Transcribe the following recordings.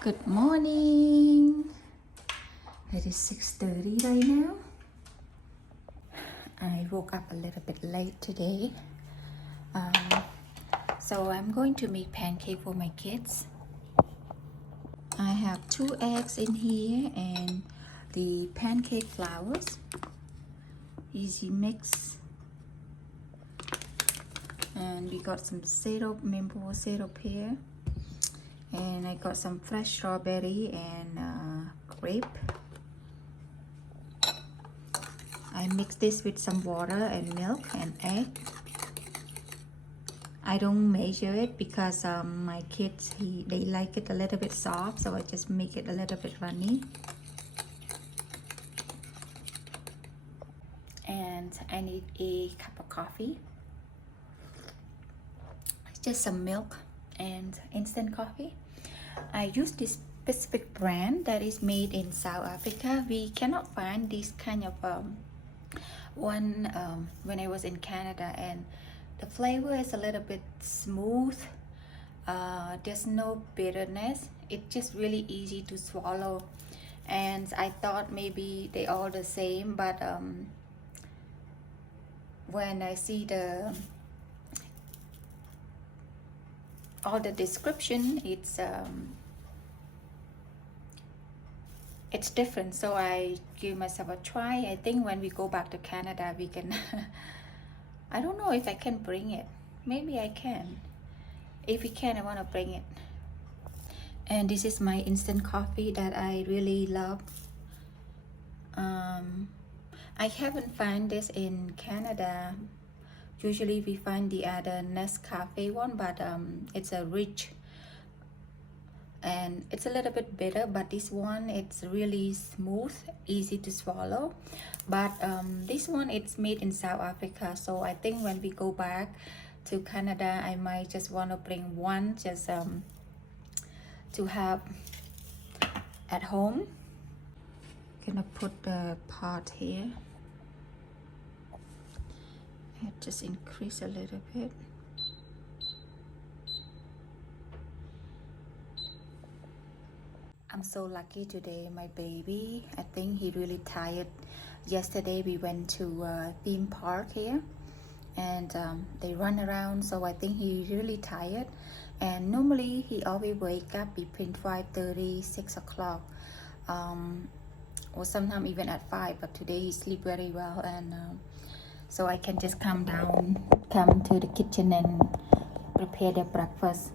Good morning. It is 6:30 right now. I woke up a little bit late today. So I'm going to make pancake for my kids. I have 2 eggs in here and the pancake flours. Easy mix. And we got some syrup, maple syrup here. And I got some fresh strawberry and grape. I mix this with some water and milk and egg. I don't measure it because my kids, they like it a little bit soft, so I just make it a little bit runny. And I need a cup of coffee. Just some milk and instant coffee. I use this specific brand that is made in South Africa. We cannot find this kind of one when I was in Canada, and the flavor is a little bit smooth. There's no bitterness. It's just really easy to swallow, and I thought maybe they all the same, but when I see all the description, it's different. So I give myself a try. I think when we go back to Canada, we can I don't know if I can bring it. Maybe I can. If we can, I want to bring it. And this is my instant coffee that I really love. I haven't found this in Canada. Usually we find the other Nescafe one, but it's a rich and it's a little bit bitter, but this one, it's really smooth, easy to swallow. But this one, it's made in South Africa, so I think when we go back to Canada, I might just want to bring one just to have at home. Gonna put the pot here and just increase a little bit. I'm so lucky today. My baby, I think he really tired. Yesterday we went to a theme park here, and they run around, so I think he really tired. And normally he always wake up between 5:30, 6 o'clock, or sometimes even at 5, but today he sleep very well, and so I can just come to the kitchen and prepare their breakfast.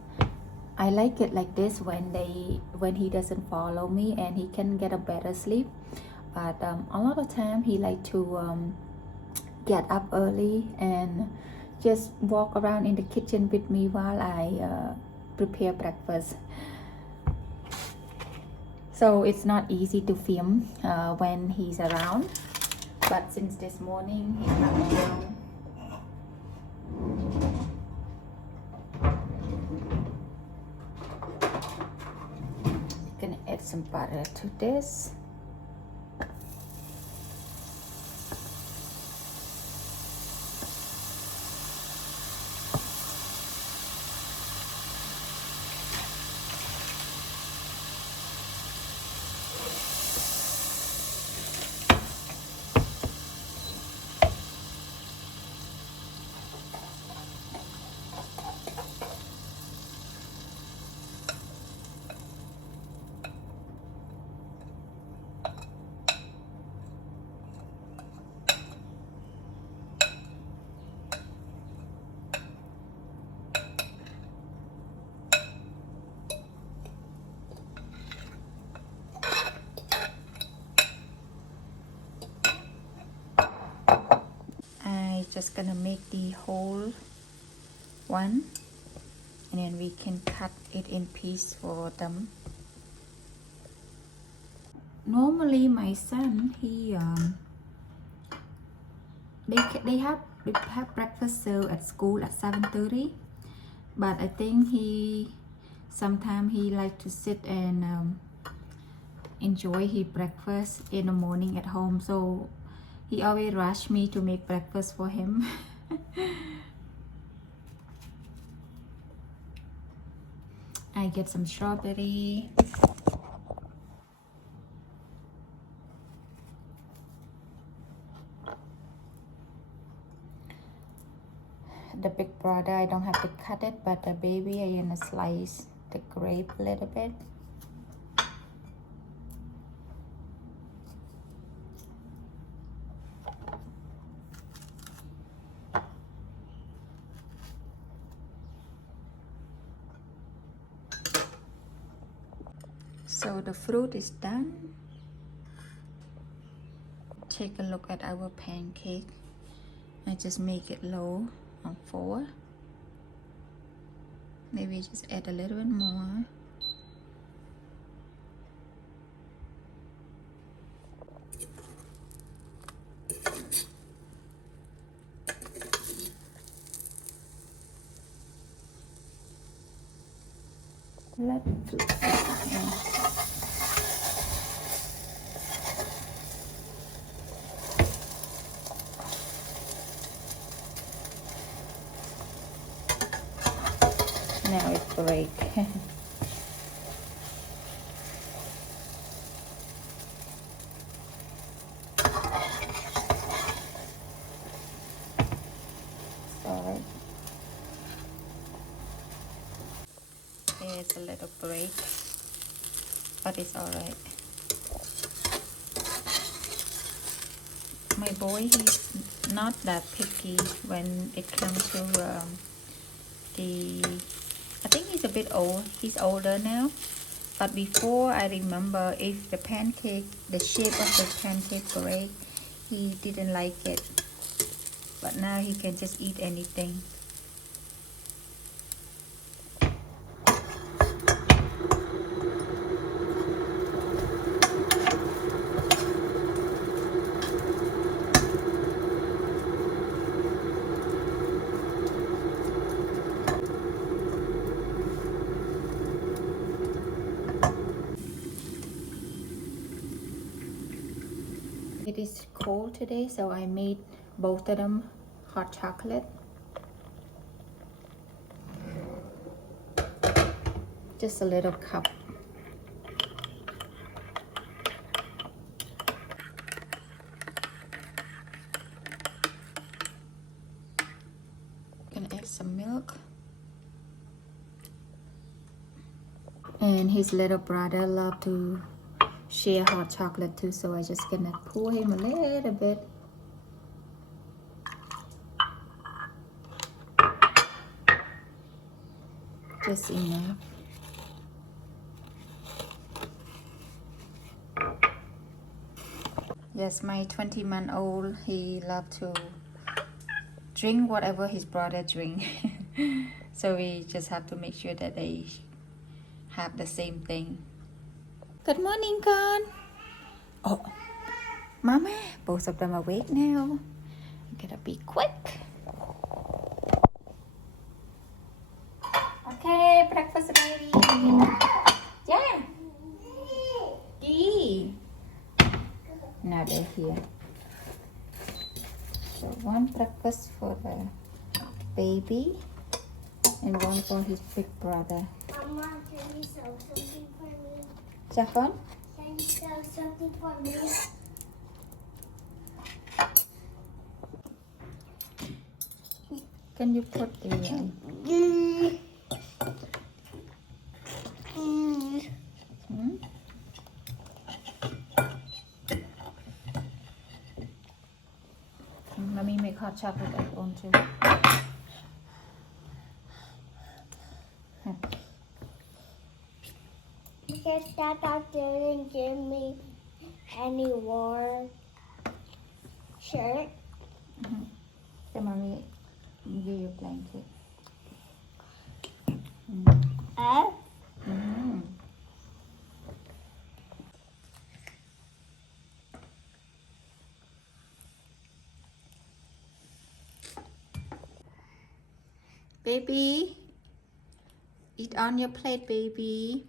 I like it like this when he doesn't follow me and he can get a better sleep. But a lot of time he like to get up early and just walk around in the kitchen with me while I prepare breakfast. So it's not easy to film when he's around. But since this morning he's not around, gonna add some butter to this. Just gonna make the whole one, and then we can cut it in pieces for them. Normally my son, they have breakfast served at school at 7:30, but I think sometimes he like to sit and enjoy his breakfast in the morning at home, so he always rush me to make breakfast for him. I get some strawberry brother, I don't have to cut it, but the baby, I gonna slice the grape a little bit. So the fruit is done. Take a look at our pancake. I just make it low on 4. Maybe just add a little bit more. Let it flip. Now it break. Sorry. It's a little break, but it's alright. My boy, he's not that picky when it comes to I think he's a bit old. He's older now. But before, I remember if the pancake, the shape of the pancake break, he didn't like it. But now he can just eat anything. It is cold today, so I made both of them hot chocolate. Just a little cup. Gonna add some milk. And his little brother loved to share hot chocolate too, so I just gonna pour him a little bit. Just enough. Yes, my 20-month-old, he loved to drink whatever his brother drink. So we just have to make sure that they have the same thing. Good morning, con. Oh, Mama, both of them awake now. I gotta be quick. Okay, breakfast ready. Yeah. Gee. Now they're here. So one breakfast for the baby and one for his big brother. Mama, can you sew something for me? Jafon? Can you sew something for me? Can you put the Let me make hot chocolate at home too. You can start out there and give me any warm shirt. So mommy give you blanket. Baby, eat on your plate, baby.